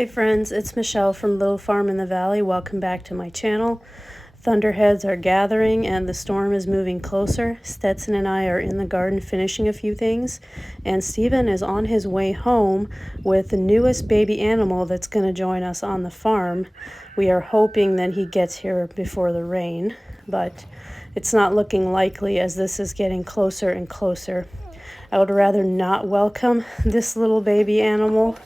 Hey friends, it's Michelle from Little Farm in the Valley. Welcome back to my channel. Thunderheads are gathering and the storm is moving closer. Stetson and I are in the garden finishing a few things, and Steven is on his way home with the newest baby animal that's going to join us on the farm. We are hoping that he gets here before the rain, but it's not looking likely as this is getting closer and closer. I would rather not welcome this little baby animal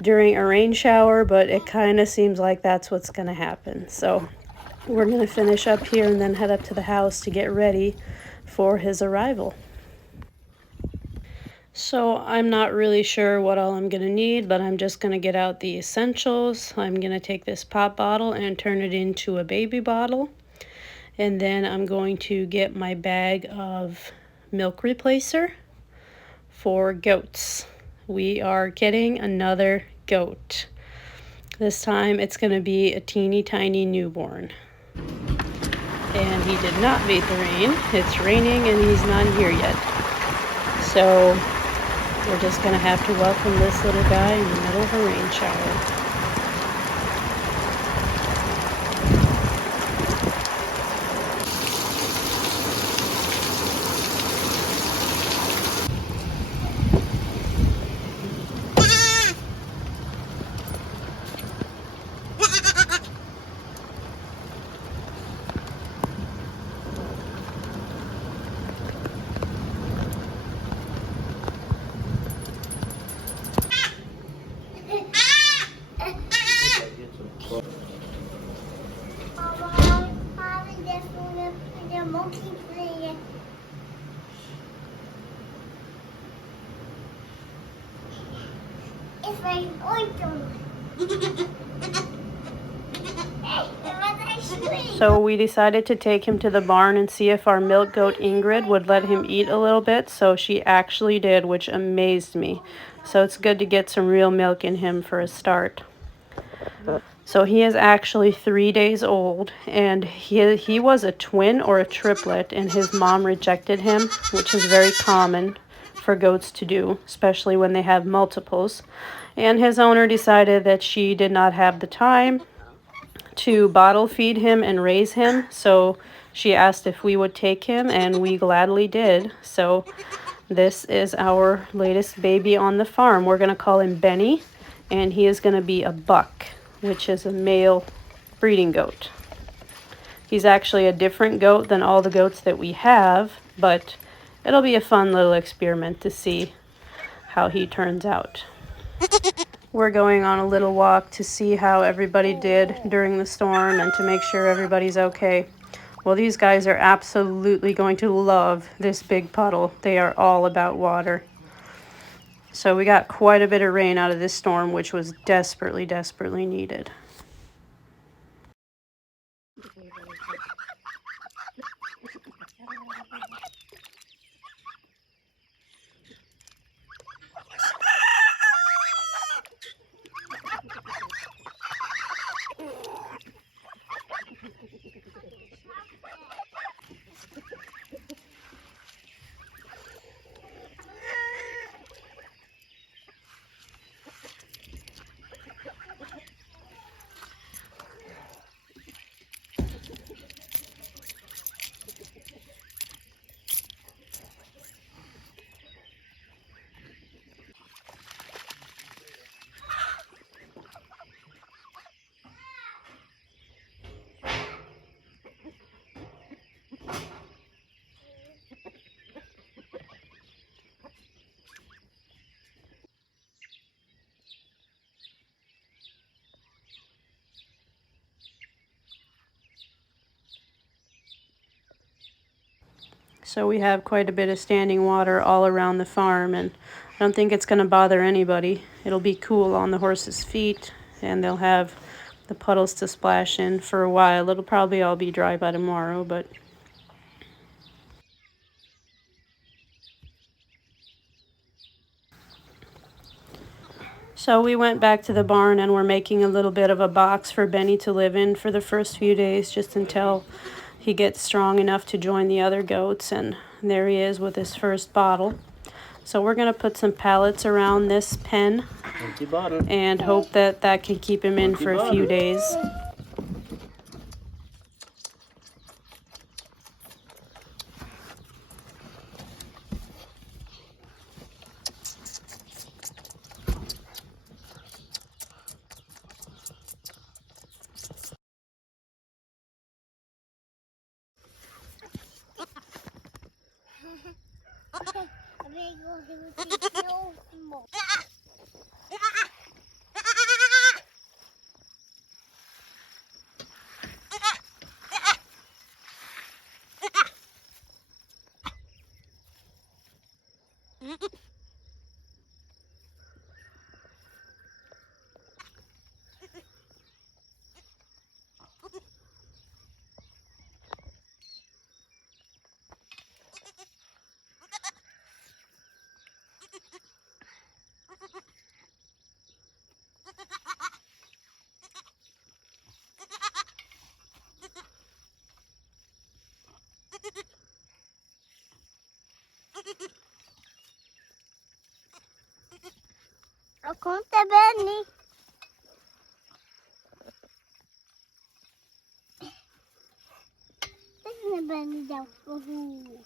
during a rain shower, but it kind of seems like that's what's going to happen. So we're going to finish up here and then head up to the house to get ready for his arrival. So I'm not really sure what all I'm going to need, but I'm just going to get out the essentials. I'm going to take this pop bottle and turn it into a baby bottle. And then I'm going to get my bag of milk replacer for goats. We are getting another goat. This time it's going to be a teeny tiny newborn. And he did not beat the rain. It's raining and he's not here yet. So we're just going to have to welcome this little guy in the middle of a rain shower. So we decided to take him to the barn and see if our milk goat Ingrid would let him eat a little bit. So she actually did, which amazed me. So it's good to get some real milk in him for a start. So he is actually 3 days old, and he was a twin or a triplet, and his mom rejected him, which is very common for goats to do, especially when they have multiples. And his owner decided that she did not have the time to bottle feed him and raise him, so she asked if we would take him, and we gladly did. So this is our latest baby on the farm. We're going to call him Benny, and he is going to be a buck, which is a male breeding goat. He's actually a different goat than all the goats that we have, but it'll be a fun little experiment to see how he turns out. We're going on a little walk to see how everybody did during the storm and to make sure everybody's okay. Well, these guys are absolutely going to love this big puddle. They are all about water. So we got quite a bit of rain out of this storm, which was desperately, desperately needed. So we have quite a bit of standing water all around the farm, and I don't think it's going to bother anybody. It'll be cool on the horses' feet, and they'll have the puddles to splash in for a while. It'll probably all be dry by tomorrow, but... So we went back to the barn and we're making a little bit of a box for Benny to live in for the first few days, just until he gets strong enough to join the other goats. And there he is with his first bottle. So we're going to put some pallets around this pen Monkey bottom. and hope that that can keep him in for a few days. Conta bene. Isn't bene down for who?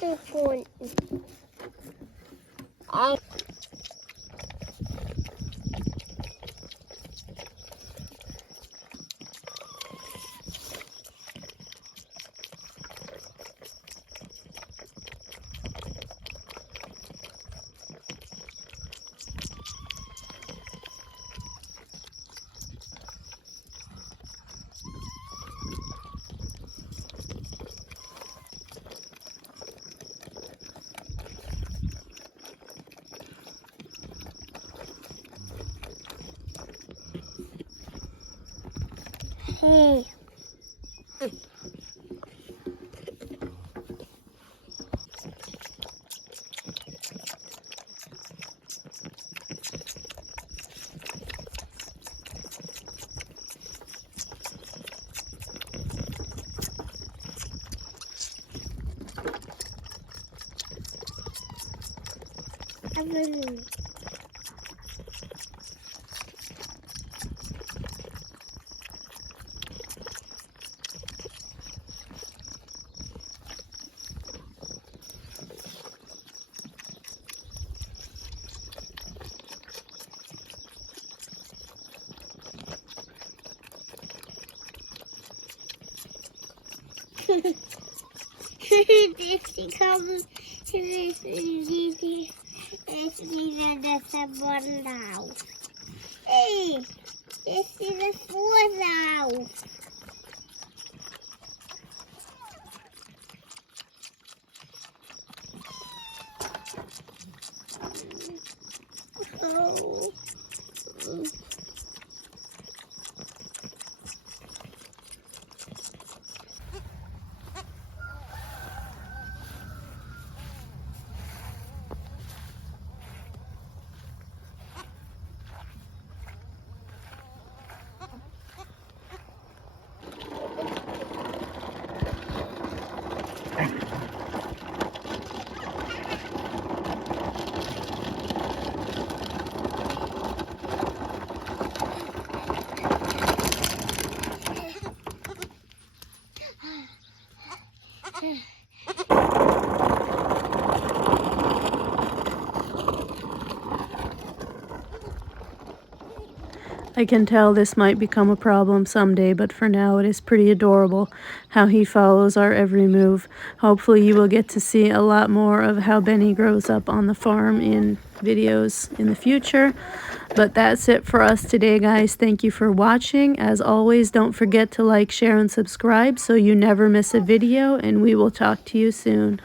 ทุกคนเอา Hey. This comes this the one now. Hey, this is the four now. Oh. I can tell this might become a problem someday, but for now it is pretty adorable how he follows our every move. Hopefully you will get to see a lot more of how Benny grows up on the farm in videos in the future. But that's it for us today, guys. Thank you for watching. As always, don't forget to like, share, and subscribe so you never miss a video, and we will talk to you soon.